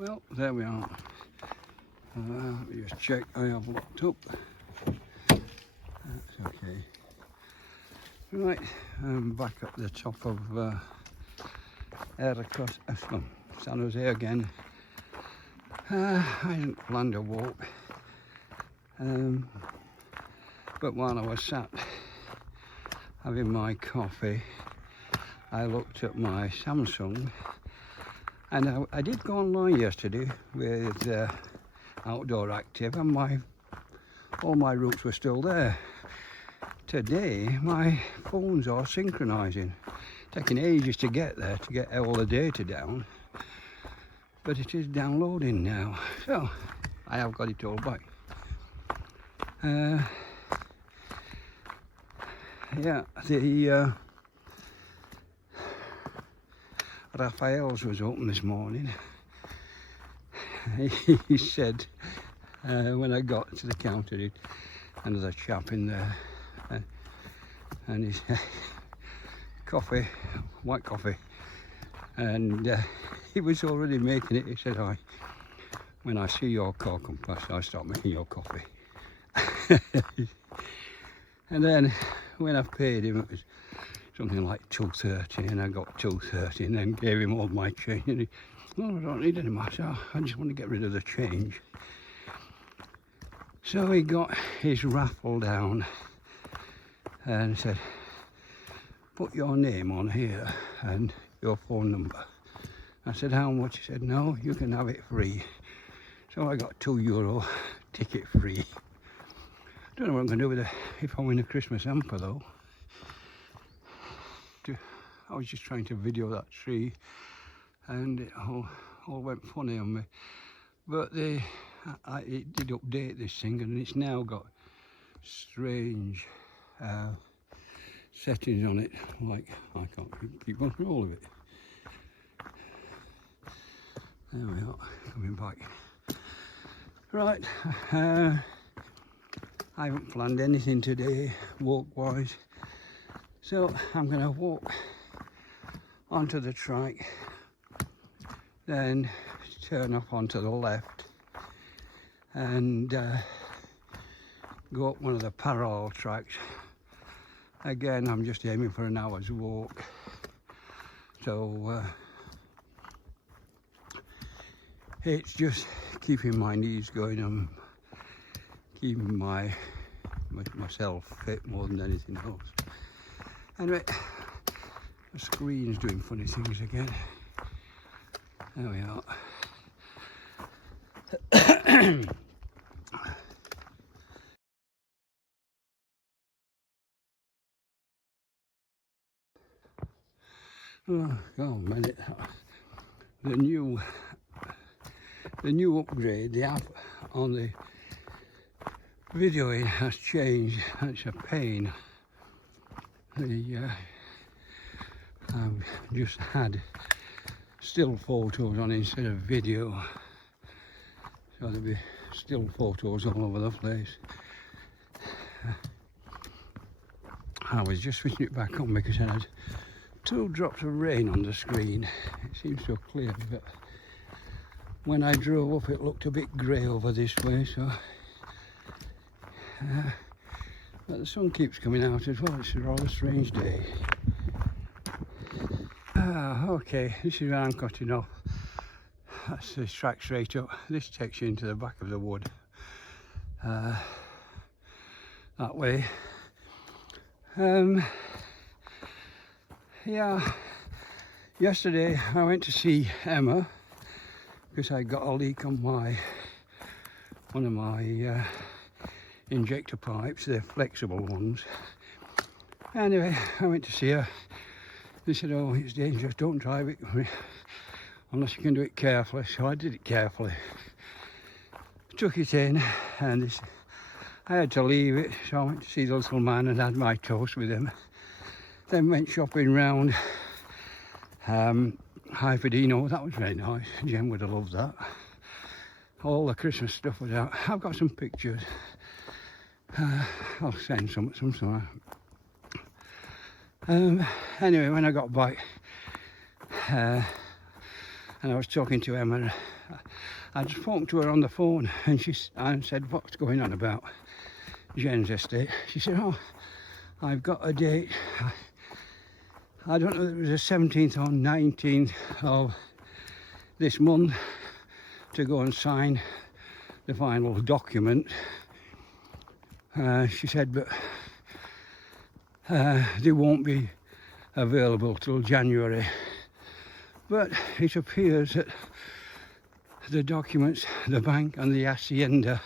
Well, there we are. Let me just check I have locked up. That's okay. Right, I'm back at the top of San Jose again. I hadn't planned a walk, but while I was sat having my coffee, I looked at my Samsung, and I did go online yesterday with Outdoor Active, and all my routes were still there. Today my phones are synchronizing, taking ages to get there, to get all the data down, but it is downloading now, so I have got it all back. Yeah, the Raphael's was open this morning. He said when I got to the counter, another chap in there, and he said coffee, white coffee, and he was already making it. He said, when I see your car come past, I start making your coffee. And then when I paid him, it was something like $2.30, and I got $2.30, and then gave him all my change. And he, I don't need any more, so I just want to get rid of the change. So he got his raffle down and said, put your name on here and your phone number. I said, how much? He said, no, you can have it free. So I got €2 ticket free. Don't know what I'm going to do with it if I win a Christmas hamper though. I was just trying to video that tree, and it all went funny on me. But it did update this thing, and it's now got strange settings on it, like I can't keep control of it. There we are, coming back. Right, I haven't planned anything today, walk-wise, so I'm going to walk onto the track, then turn off onto the left, and go up one of the parallel tracks. Again, I'm just aiming for an hour's walk, so it's just keeping my knees going and keeping myself fit more than anything else. Anyway, the screen's doing funny things again. There we are. Oh, God, a minute. The new upgrade, the app on the videoing has changed. It's a pain. I've just had still photos on instead of video, so there'll be still photos all over the place. I was just switching it back on because I had 2 drops of rain on the screen. It seems so clear, but when I drove up it looked a bit grey over this way, so but the sun keeps coming out as well. It's a rather strange day. Okay, this is where I'm cutting off. That's the track straight up. This takes you into the back of the wood that way. Yeah, yesterday I went to see Emma because I got a leak on one of my injector pipes, the flexible ones. Anyway, I went to see her. They said, oh, it's dangerous, don't drive it unless you can do it carefully. So I did it carefully, took it in, and I had to leave it, so I went to see the little man and had my toast with him. Then went shopping round Hyperdino. That was very nice. Jen would have loved that. All the Christmas stuff was out. I've got some pictures. I'll send some somewhere. Anyway, when I got back, and I was talking to Emma. I just spoke to her on the phone, and I said, "What's going on about Jen's estate?" She said, "Oh, I've got a date. I don't know if it was the 17th or 19th of this month to go and sign the final document." She said, "But they won't be available till January." But it appears that the documents, the bank and the hacienda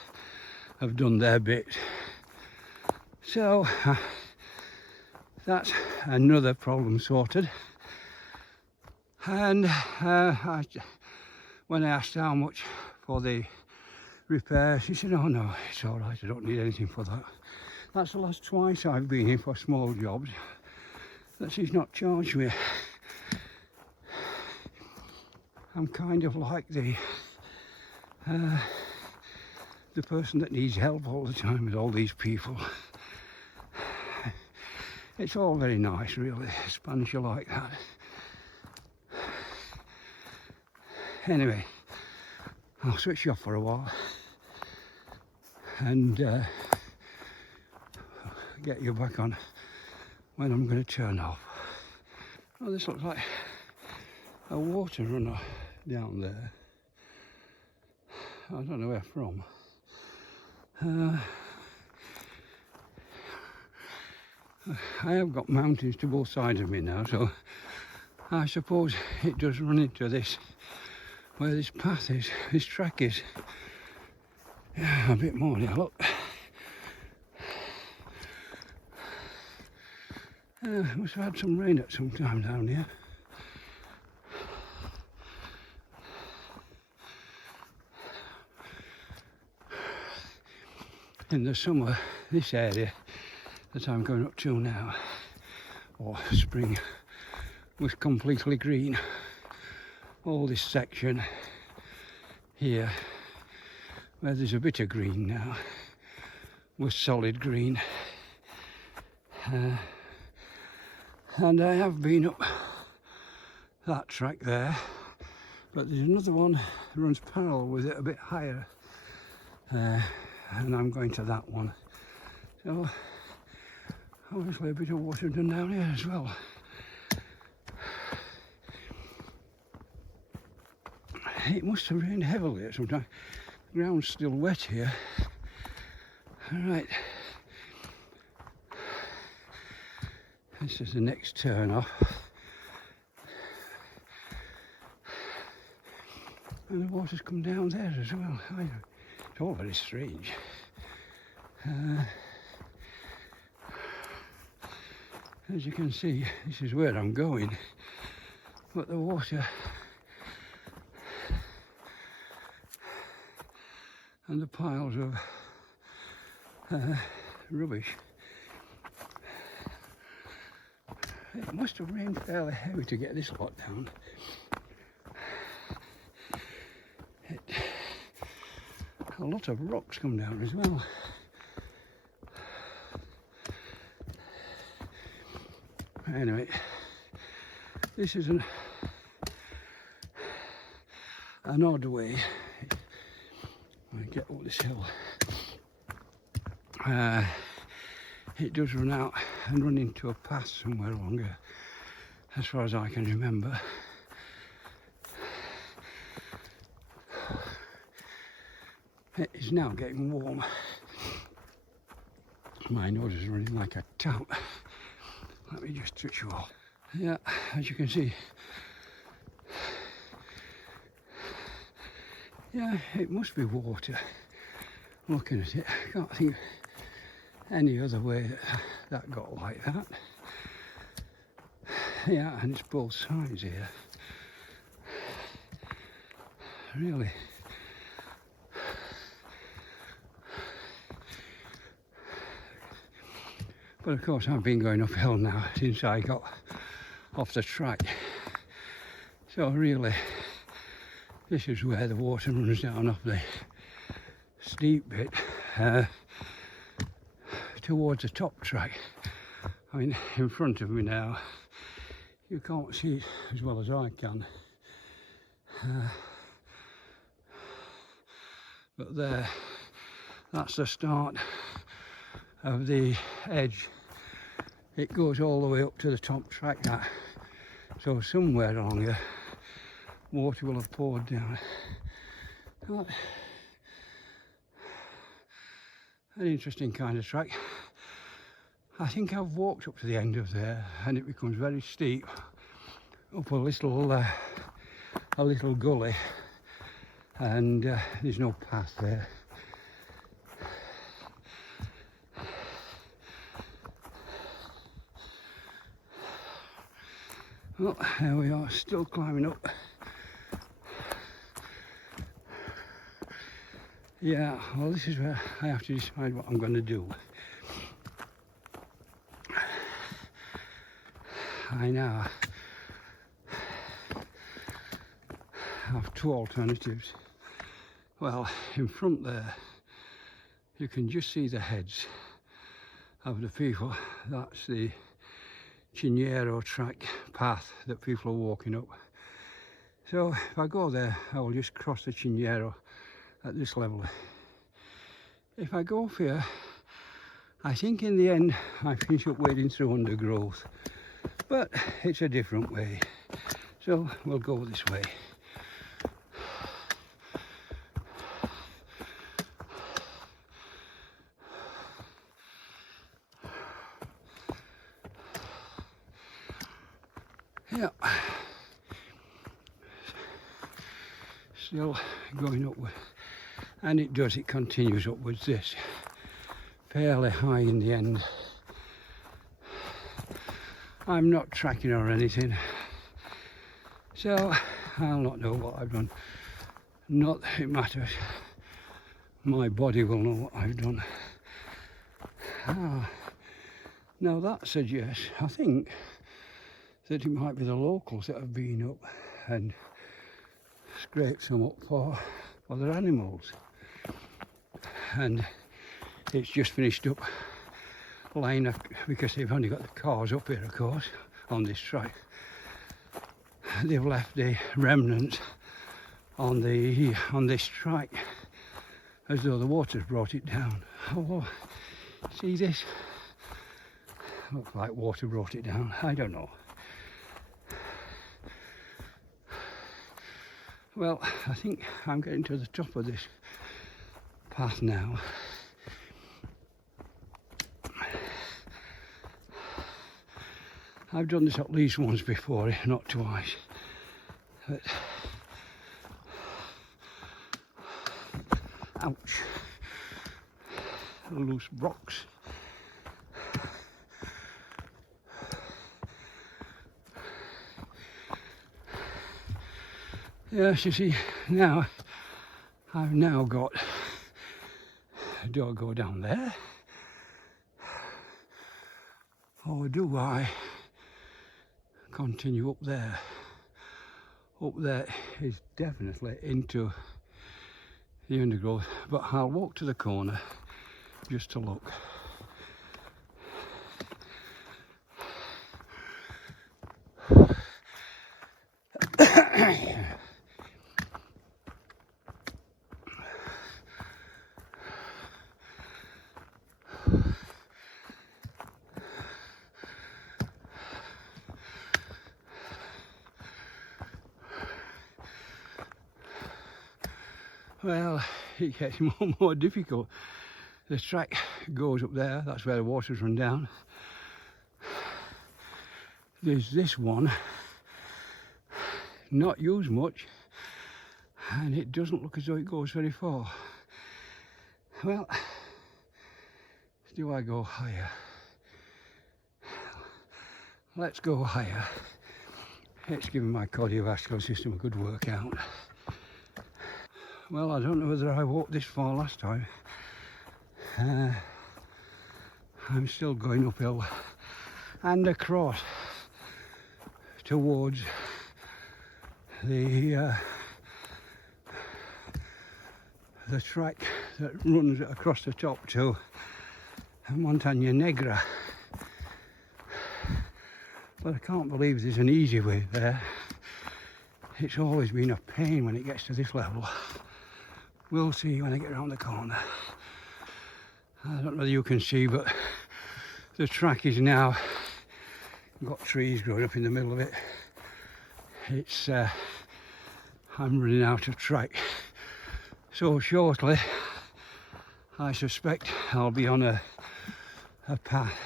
have done their bit. So that's another problem sorted. And when I asked how much for the repair, she said, "Oh no, it's all right, I don't need anything for that." That's the last twice I've been in for small jobs that she's not charged me. I'm kind of like the person that needs help all the time with all these people. It's all very nice, really. Spanish are like that. Anyway, I'll switch you off for a while and get you back on when I'm going to turn off. Oh, this looks like a water runner down there. I don't know where from. I have got mountains to both sides of me now, so I suppose it does run into this, where this path is, this track is. Yeah, a bit more now, look. Must have had some rain at some time down here. In the summer, this area that I'm going up to now, or spring, was completely green. All this section here, where there's a bit of green now, was solid green. And I have been up that track there, but there's another one that runs parallel with it a bit higher, and I'm going to that one. So obviously a bit of water done down here as well. It must have rained heavily at some time. The ground's still wet here. Alright, this is the next turn off. And the water's come down there as well. It's all very strange. As you can see, this is where I'm going, but the water and the piles of rubbish. It must have rained fairly heavy to get this lot down. A lot of rocks come down as well. Anyway, this is an odd way. When I get up this hill, it does run out and run into a path somewhere along here, as far as I can remember. It is now getting warm. My nose is running like a tap. Let me just touch you all. Yeah, as you can see. Yeah, it must be water. Looking at it, I can't think of any other way that got like that. Yeah, and it's both sides here. Really. But of course I've been going uphill now since I got off the track. So really, this is where the water runs down off the steep bit towards the top track. I mean, in front of me now, you can't see it as well as I can. But there, that's the start of the edge. It goes all the way up to the top track, that. So somewhere along here, water will have poured down. An interesting kind of track. I think I've walked up to the end of there, and it becomes very steep up a little gully, and there's no path there. Well, there we are, still climbing up. Yeah, well, this is where I have to decide what I'm going to do. I now have two alternatives. Well, in front there, you can just see the heads of the people. That's the Chinero track path that people are walking up. So if I go there, I will just cross the Chinero at this level. If I go up here, I think in the end I finish up wading through undergrowth, but it's a different way, so we'll go this way. Yeah, still going upward, and it continues upwards. This fairly high in the end. I'm not tracking or anything, so I'll not know what I've done. Not that it matters, my body will know what I've done. Now that suggests, I think, that it might be the locals that have been up and scraped some up for other animals, and it's just finished up lying up, because they've only got the cars up here, of course, on this track. They've left the remnants on this track as though the water's brought it down. Oh, see this? Looks like water brought it down. I don't know. Well, I think I'm getting to the top of this path now. I've done this at least once before, not twice. But, ouch. Loose rocks. Yes, you see, now I've now got, do I go down there? Or do I continue up there? Up there is definitely into the undergrowth, but I'll walk to the corner just to look. Well, it gets more and more difficult. The track goes up there, that's where the water's run down. There's this one, not used much, and it doesn't look as though it goes very far. Well, do I go higher? Let's go higher. It's giving my cardiovascular system a good workout. Well, I don't know whether I walked this far last time. I'm still going uphill and across towards the track that runs across the top to Montaña Negra. But I can't believe there's an easy way there. It's always been a pain when it gets to this level. We'll see when I get around the corner. I don't know whether you can see, but the track is now got trees growing up in the middle of it. It's I'm running out of track. So shortly, I suspect I'll be on a path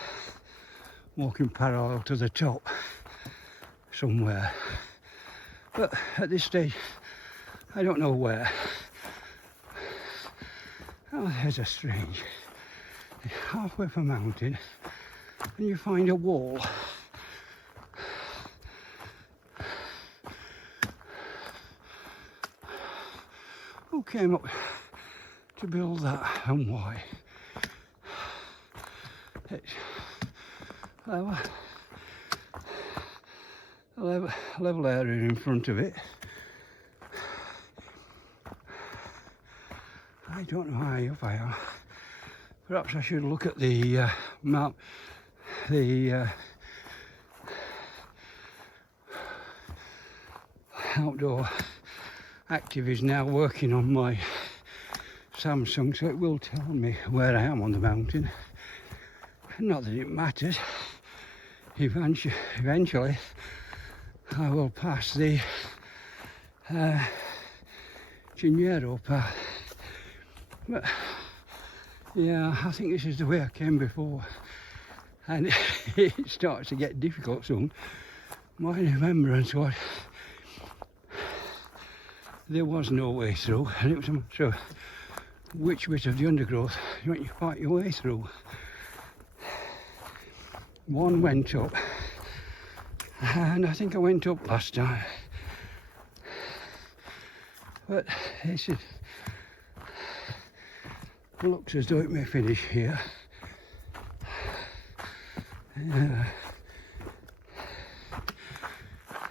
walking parallel to the top somewhere. But at this stage, I don't know where. Oh, there's a strange. It's halfway up a mountain and you find a wall. Who came up to build that and why? It's level area in front of it. I don't know how high up I am. Perhaps I should look at the map, the outdoor active is now working on my Samsung, so it will tell me where I am on the mountain. Not that it matters. Eventually I will pass the Chinero path. But yeah, I think this is the way I came before, and it starts to get difficult soon. My remembrance was there was no way through, and it was a matter of which bit of the undergrowth you want to fight your way through. One went up, and I think I went up last time, but this is, looks as though it may finish here.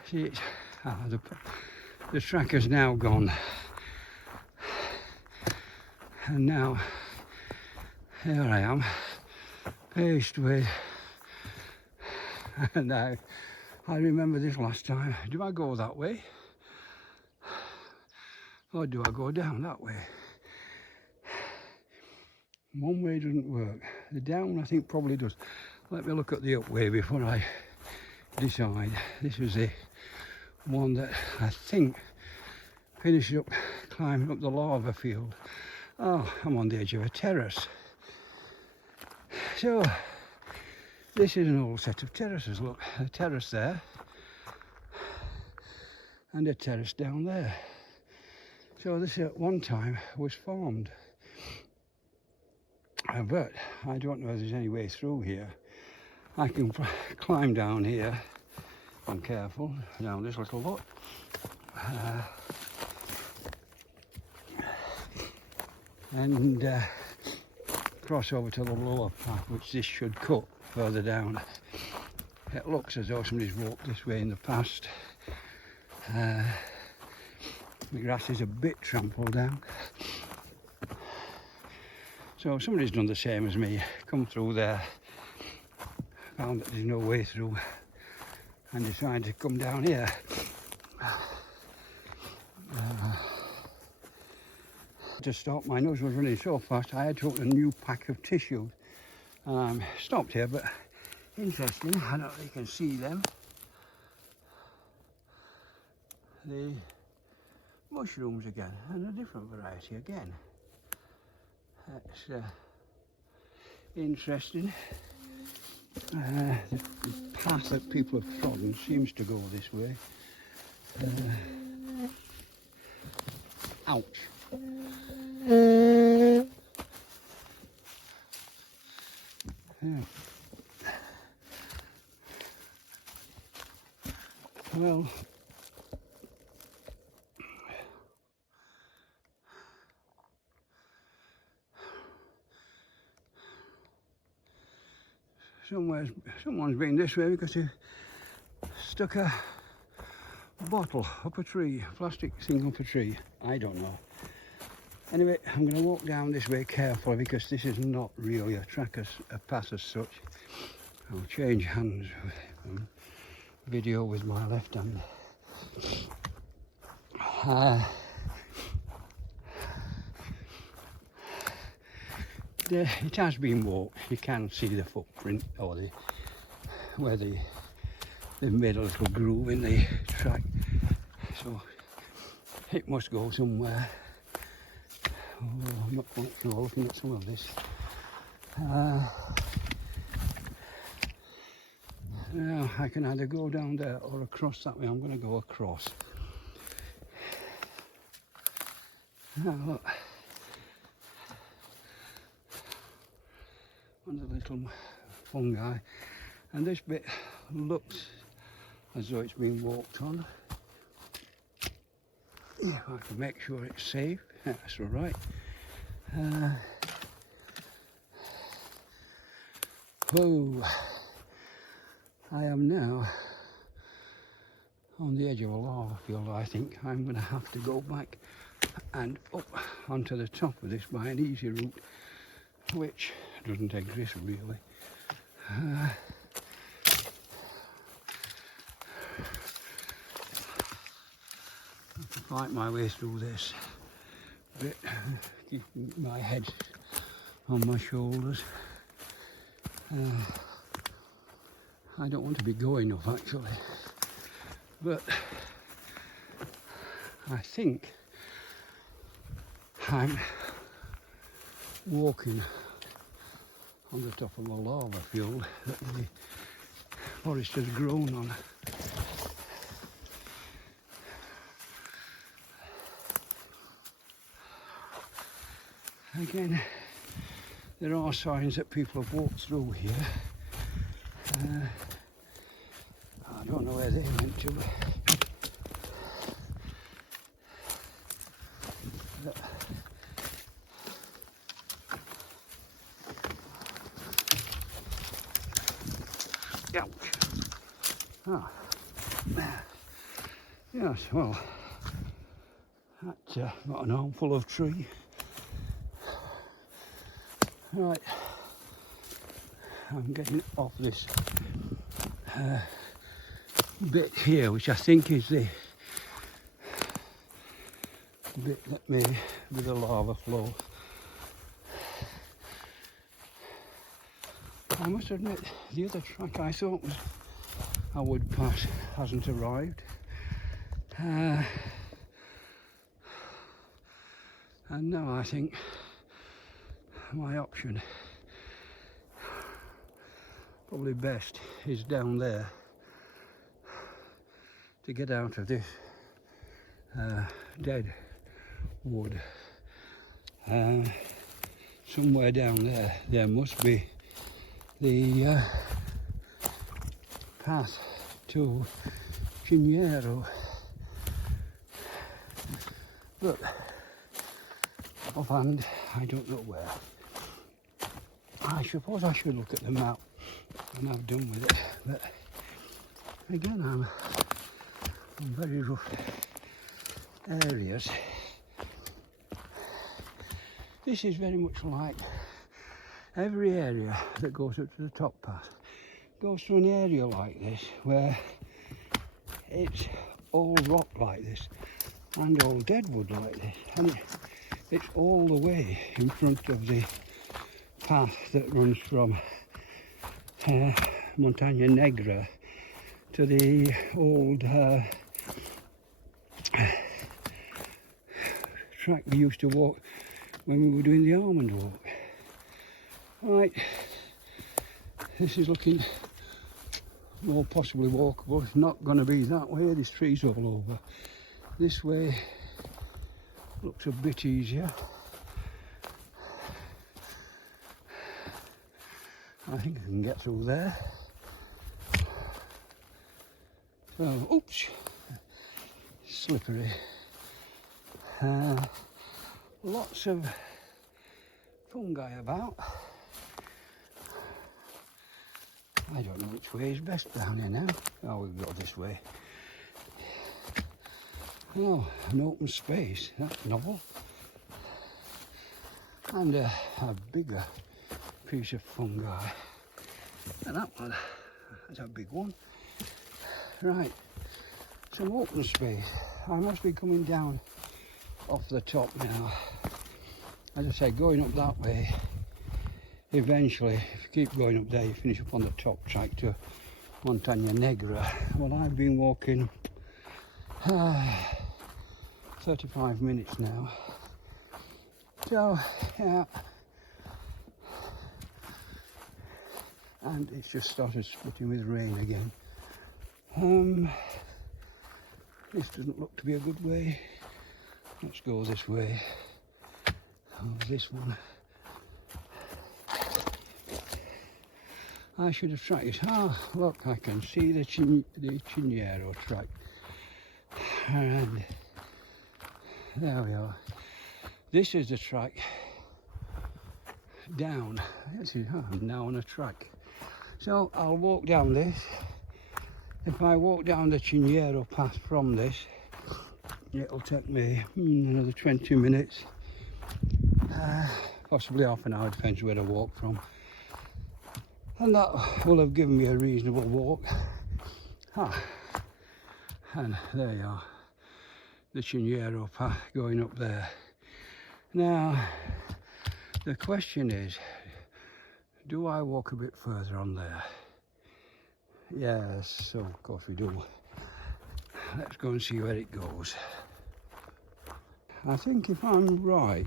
See, it's, the track has now gone, and now here I am, faced with, and now I remember this last time. Do I go that way, or do I go down that way? One way doesn't work. The down, I think, probably does. Let me look at the up way before I decide. This was the one that I think finished up climbing up the lava field. Oh, I'm on the edge of a terrace. So this is an old set of terraces. Look, a terrace there and a terrace down there. So this at one time was farmed. But I don't know if there's any way through here. I can climb down here. I'm careful down this little lot. And cross over to the lower path, which this should cut further down. It looks as though somebody's walked this way in the past. The grass is a bit trampled down. So somebody's done the same as me, come through there, found that there's no way through, and decided to come down here. To stop, my nose was running so fast I had to open a new pack of tissues. Stopped here, but interesting, I don't know if you can see them. The mushrooms again, and a different variety again. That's interesting. The path that people have trodden seems to go this way. Ouch. Yeah. Well, someone's been this way because they stuck a bottle up a tree, a plastic thing up a tree. I don't know. Anyway, I'm going to walk down this way carefully because this is not really a track, a path as such. I'll change hands, video with my left hand. It has been walked. You can see the footprint, or where they made a little groove in the track, so it must go somewhere. Oh, I'm not quite sure looking at some of this. Now I can either go down there or across that way. I'm going to go across. Now look, one of the little fungi, and this bit looks as though it's been walked on. If I can make sure it's safe, that's all right. Oh, I am now on the edge of a lava field. I think I'm going to have to go back and up onto the top of this by an easy route, which doesn't exist really. I have to fight my way through this bit, keep my head on my shoulders. I don't want to be going up actually, but I think I'm walking on the top of a lava field that the forest has grown on. Again, there are signs that people have walked through here. I don't know where they went to. Ah. Yes, well, that's got an armful of tree. Right, I'm getting off this bit here, which I think is the bit that may be the lava flow. I must admit, the other track I thought I would pass hasn't arrived. And now I think my option, probably best, is down there to get out of this dead wood. Somewhere down there must be the path to Chignero, but offhand I don't know where. I suppose I should look at the map and I've done with it, but again I'm on very rough areas. This is very much like every area that goes up to the top path goes to an area like this where it's all rock like this and all deadwood like this, and it's all the way in front of the path that runs from Montagna Negra to the old track we used to walk when we were doing the almond walk. Right, this is looking more possibly walkable. It's not going to be that way, there's trees all over. This way looks a bit easier. I think I can get through there. So, oops, slippery. Lots of fungi about. I don't know which way is best down here now. Oh, we've got this way. Oh, an open space, that's novel. And a bigger piece of fungi. And that one, that's a big one. Right, some open space. I must be coming down off the top now. As I say, going up that way, eventually, if you keep going up there, you finish up on the top track to Montagna Negra. Well, I've been walking 35 minutes now. So, yeah. And it's just started splitting with rain again. This doesn't look to be a good way. Let's go this way. Oh, this one. I should have tried it. Ah, look, I can see the Ciniero track. And there we are. This is the track down. I'm now on a track. So I'll walk down this. If I walk down the Ciniero path from this, it'll take me another 20 minutes. Possibly half an hour, depends where I walk from. And that will have given me a reasonable walk. And there you are, the Ciniero path going up there. Now, the question is, do I walk a bit further on there? Yes, so of course we do. Let's go and see where it goes. I think if I'm right,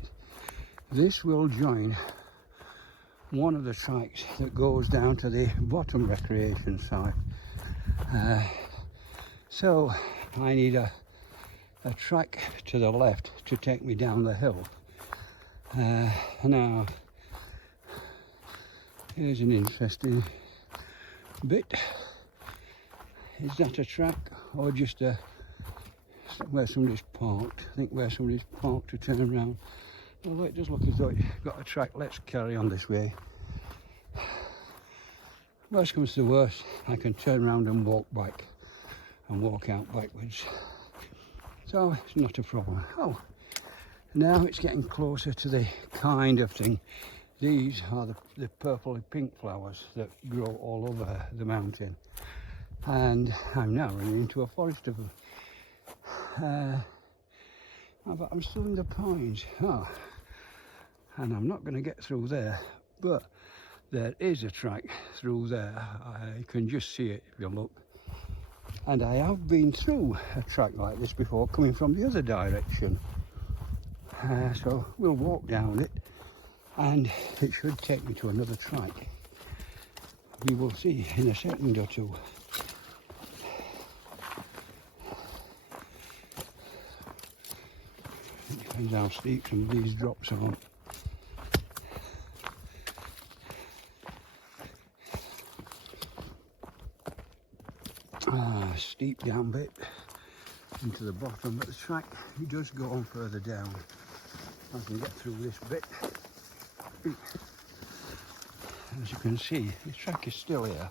this will join one of the tracks that goes down to the bottom recreation site. So I need a track to the left to take me down the hill. Now, here's an interesting bit. Is that a track or just where somebody's parked? I think where somebody's parked to turn around. Although it does look as though it's got a track. Let's carry on this way. Worst comes to worst, I can turn around and walk back and walk out backwards. So it's not a problem. Oh, now it's getting closer to the kind of thing. These are the purple and pink flowers that grow all over the mountain. And I'm now running into a forest of them. But I'm still in the pines. And I'm not going to get through there, but there is a track through there. I can just see it if you look. And I have been through a track like this before, coming from the other direction. So we'll walk down it, and it should take me to another track. We will see in a second or two. It depends how steep some of these drops are. Steep down bit into the bottom, but the track does go on further down. I can get through this bit. As you can see, the track is still here.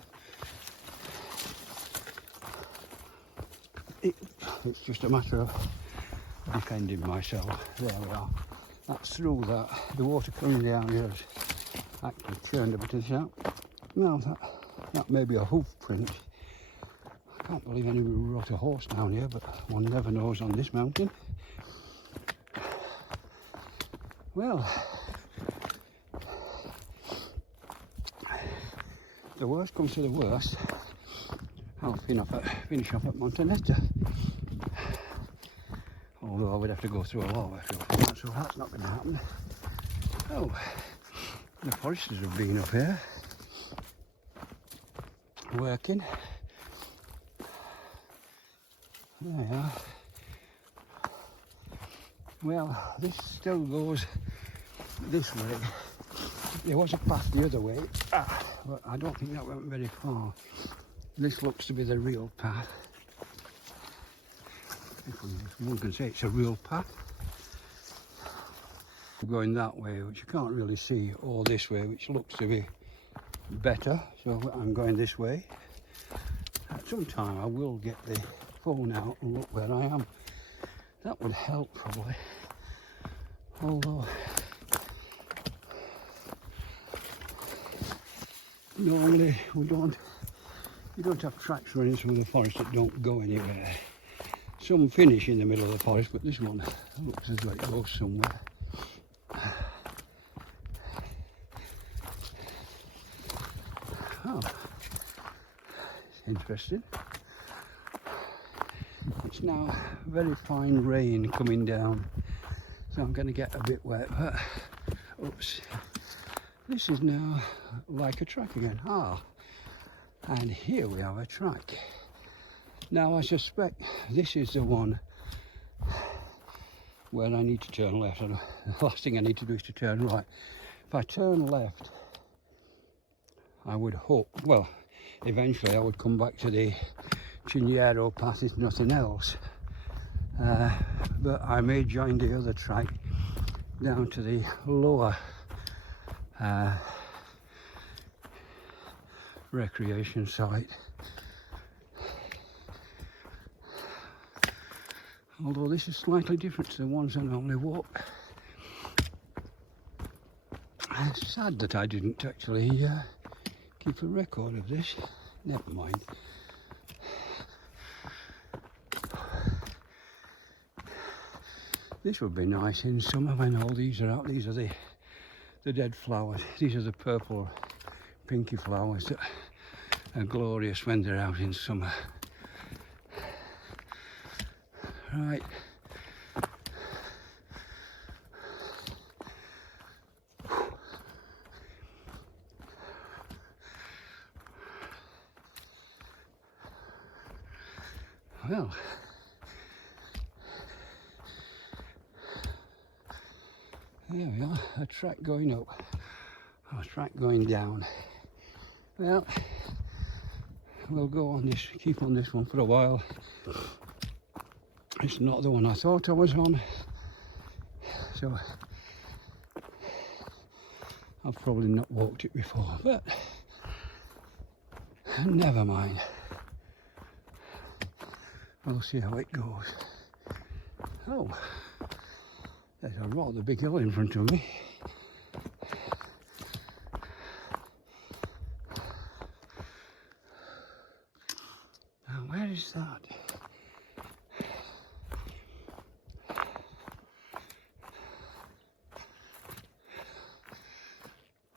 It's just a matter of defending myself. There we are. That's through that. The water coming down here has actually churned a bit of this out. Now that may be a hoof print. I can't believe anybody rode a horse down here, but one never knows on this mountain. Well, the worst comes to the worst, I'll finish off at Montanetta. Although I would have to go through a lot of that, so that's not going to happen. Oh, the foresters have been up here working. There you are. Well, this still goes this way. There was a path the other way, but I don't think that went very far. This looks to be the real path. If one can say it's a real path. Going that way, which you can't really see, or this way, which looks to be better. So I'm going this way. At some time I will get the phone out and look where I am. That would help probably. Although normally you don't have tracks running through the forest that don't go anywhere. some finish in the middle of the forest, but this one looks as though it goes somewhere. Oh, it's interesting. It's now very fine rain coming down, so I'm going to get a bit wet, but oops, this is now like a track again. And here we have a track. Now I suspect this is the one where I need to turn left, and the last thing I need to do is to turn right. If I turn left, I would hope, well, eventually I would come back to the Chignero path if nothing else, but I may join the other track down to the lower recreation site. Although this is slightly different to the ones I normally walk. It's sad that I didn't actually keep a record of this. Never mind. This would be nice in summer when all these are out. These are the dead flowers. These are the purple, pinky flowers that are glorious when they're out in summer. Right. Well, there we are, a track going up, a track going down. Well, we'll go on this, keep on this one for a while. It's not the one I thought I was on, so I've probably not walked it before, but never mind. We'll see how it goes. Oh, there's a rather big hill in front of me. Now, where is that?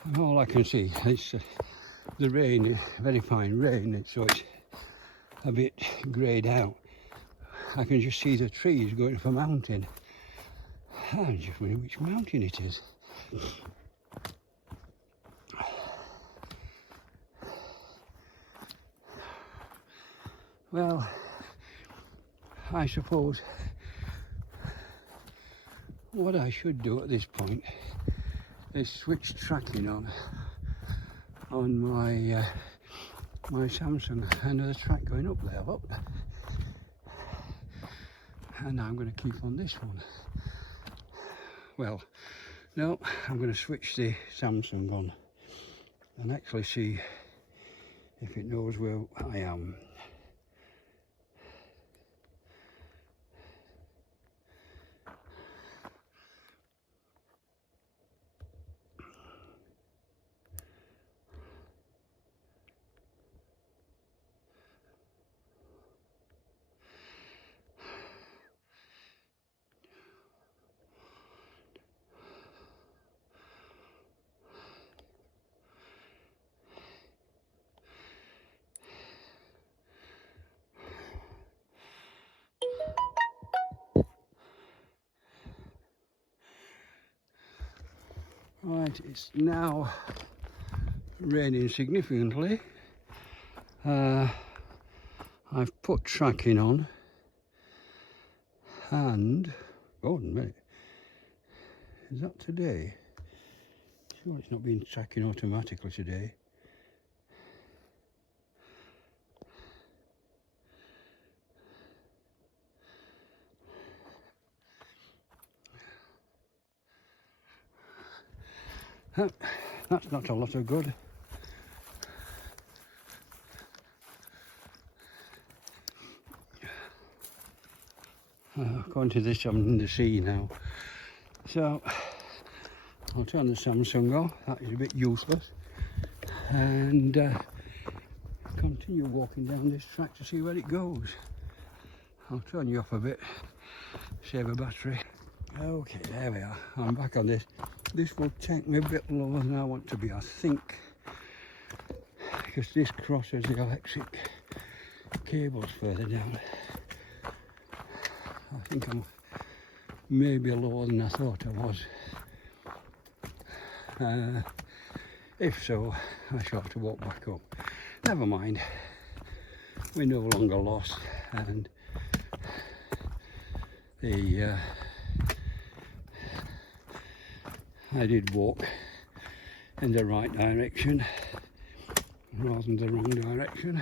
And all I can see is the rain, very fine rain, so it's a bit greyed out. I can just see the trees going up a mountain. I'm just wondering which mountain it is. Well, I suppose what I should do at this point is switch tracking on my my Samsung. Another track going up there, look. And I'm going to keep on this one. Well, no, I'm going to switch the Samsung on and actually see if it knows where I am. Right, it's now raining significantly. I've put tracking on and, oh, a minute, is that today? Sure, it's not been tracking automatically today. That's not a lot of good. According to this, I'm in the sea now. So, I'll turn the Samsung off. That is a bit useless. And continue walking down this track to see where it goes. I'll turn you off a bit, save a battery. Okay, there we are. I'm back on this. This will take me a bit lower than I want to be, I think, because this crosses the electric cables further down. I think I'm maybe lower than I thought I was. If so, I shall have to walk back up. Never mind, we're no longer lost, and I did walk in the right direction rather than the wrong direction.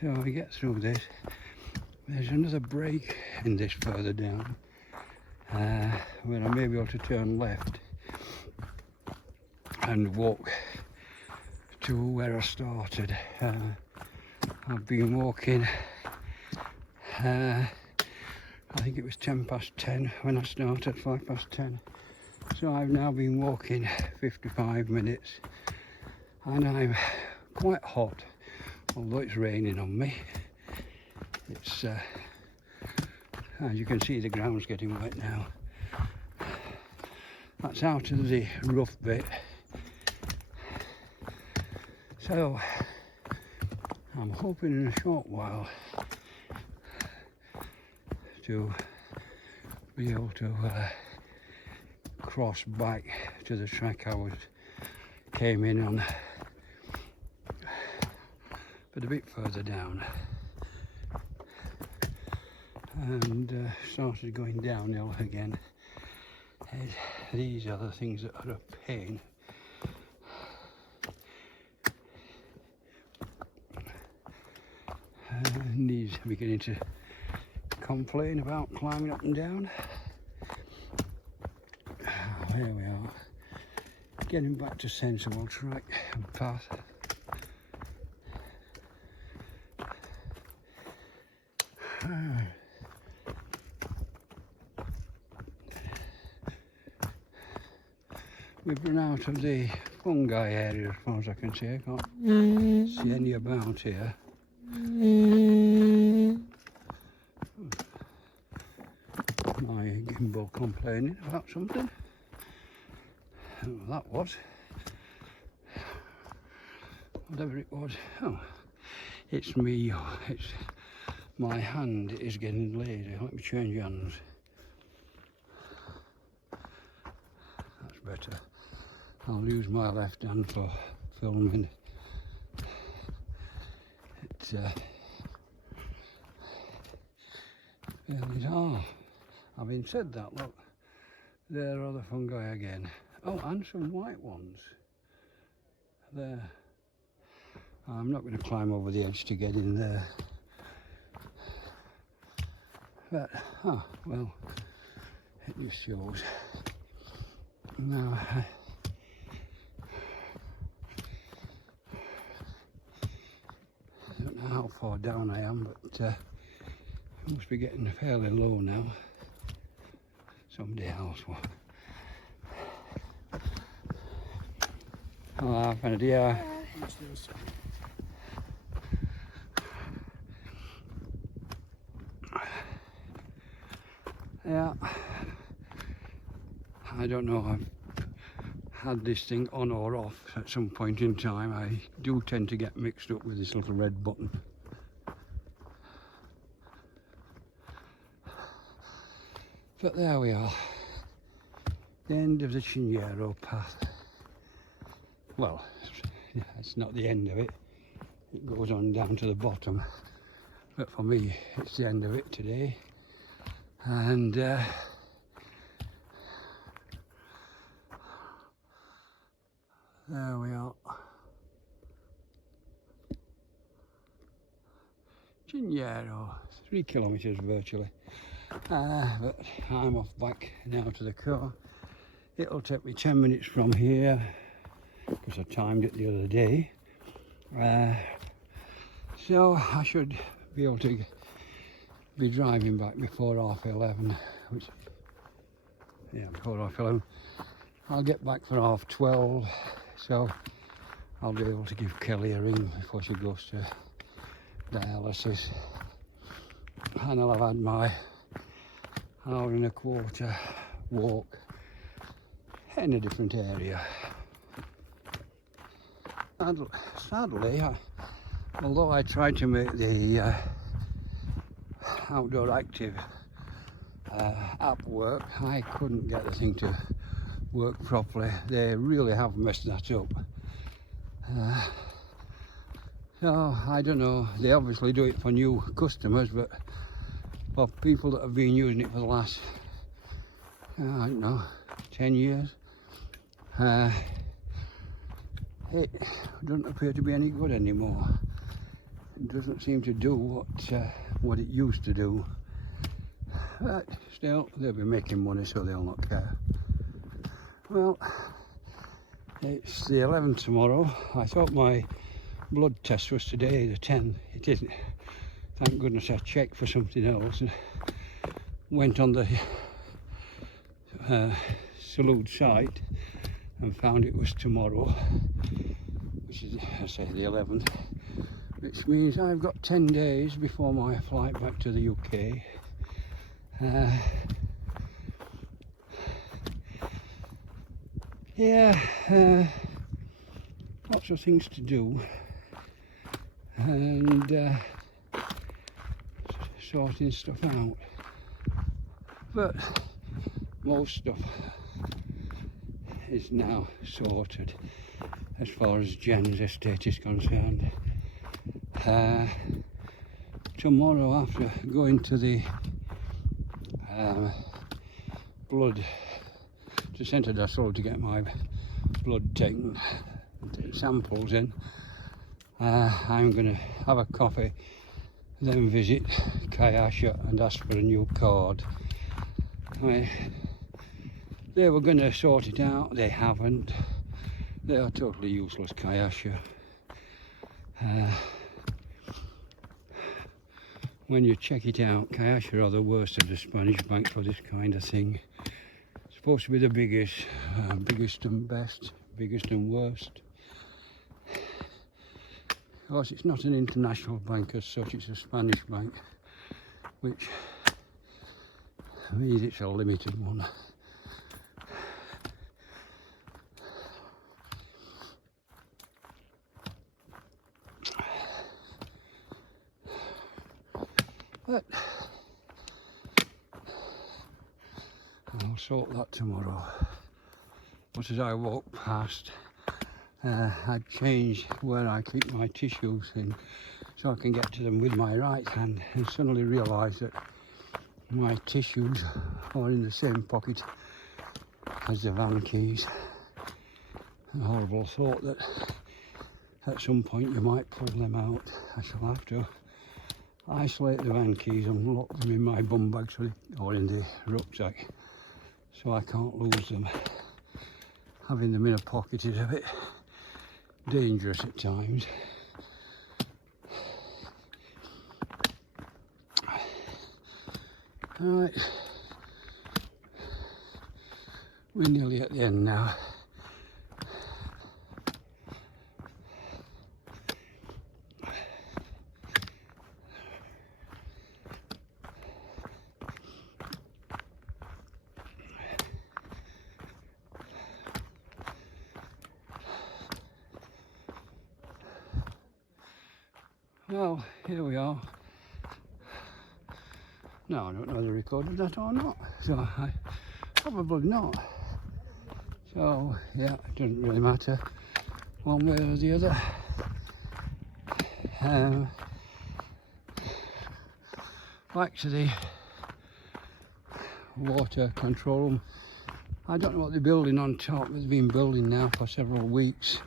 So we get through this. There's another break in this further down, where I may be able to turn left and walk to where I started. I've been walking, I think it was 10 past 10 when I started, 5 past 10. So I've now been walking 55 minutes and I'm quite hot, although it's raining on me. It's, as you can see, the ground's getting wet now. That's out of the rough bit. So I'm hoping in a short while to be able to cross back to the track I came in on, but a bit further down, and started going downhill again. And these are the things that are a pain. And he's beginning to complain about climbing up and down. There we are, getting back to sensible track and path. We've run out of the fungi area as far as I can see. I can't see any about here. My gimbal complaining about something. I don't know what that was. Whatever it was. Oh, it's me. It's my hand is getting lazy. Let me change hands. That's better. I'll use my left hand for filming. It's having said that, look, there are the fungi again. Oh, and some white ones there. I'm not going to climb over the edge to get in there, but well, it just shows. Now I don't know how far down I am, but I must be getting fairly low now. Somebody else will. Oh, I've an idea. Yeah, I don't know, I've had this thing on or off at some point in time. I do tend to get mixed up with this little red button. But there we are, the end of the Chignero path. Well, it's not the end of it, it goes on down to the bottom, but for me it's the end of it today. And there we are, Chignero, 3 kilometres virtually. But I'm off back now to the car. It'll take me 10 minutes from here because I timed it the other day. So I should be able to be driving back before 11:30, which, yeah, before 11:30. I'll get back for 12:30, so I'll be able to give Kelly a ring before she goes to dialysis, and I'll have had my hour and a quarter walk in a different area. And sadly, although I tried to make the outdoor active app work, I couldn't get the thing to work properly. They really have messed that up. So I don't know, they obviously do it for new customers, but for people that have been using it for the last, I don't know, 10 years, it doesn't appear to be any good anymore. It doesn't seem to do what it used to do. But still, they'll be making money, so they'll not care. Well, it's the 11th tomorrow. I thought my blood test was today, the 10th. It isn't. Thank goodness I checked for something else and went on the Salute site and found it was tomorrow, which is, I say, the 11th, which means I've got 10 days before my flight back to the UK. Lots of things to do, and sorting stuff out, but most stuff is now sorted as far as Jen's estate is concerned. Tomorrow, after going to the blood to Centre Dassel to get my blood taken, samples in, I'm going to have a coffee, then visit Kayasha and ask for a new card. They were going to sort it out, they haven't. They are totally useless, Kayasha. When you check it out, Kayasha are the worst of the Spanish bank for this kind of thing. It's supposed to be the biggest, biggest and best, biggest and worst. Of course, it's not an international bank as such, it's a Spanish bank, which means it's a limited one. But I'll sort that tomorrow. But as I walk past, I've changed where I keep my tissues in so I can get to them with my right hand, and suddenly realised that my tissues are in the same pocket as the van keys. A horrible thought that at some point you might pull them out. I shall have to isolate the van keys and lock them in my bum bag or in the rucksack so I can't lose them. Having them in a pocket is a bit dangerous at times. Right, we're nearly at the end now. Well, here we are. No, I don't know whether I recorded that or not, so I probably not. So yeah, it doesn't really matter one way or the other. Back to the water control room. I don't know what they're building on top. They've been building now for several weeks.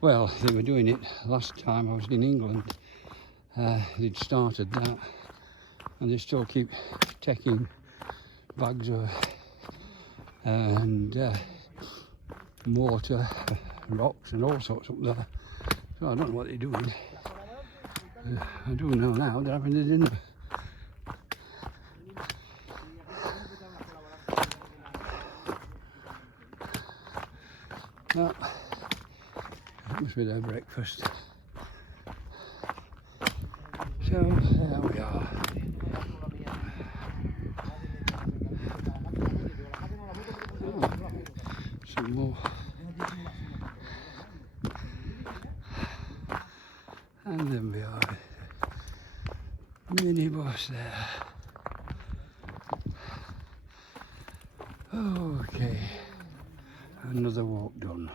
Well, they were doing it last time I was in England. They'd started that, and they still keep taking bags of and mortar, rocks and all sorts up there. So I don't know what they're doing. I do know now they're having a dinner. Well, that must be their breakfast. So there we are. Oh, some more. And then we are minibus there. Okay, another walk done.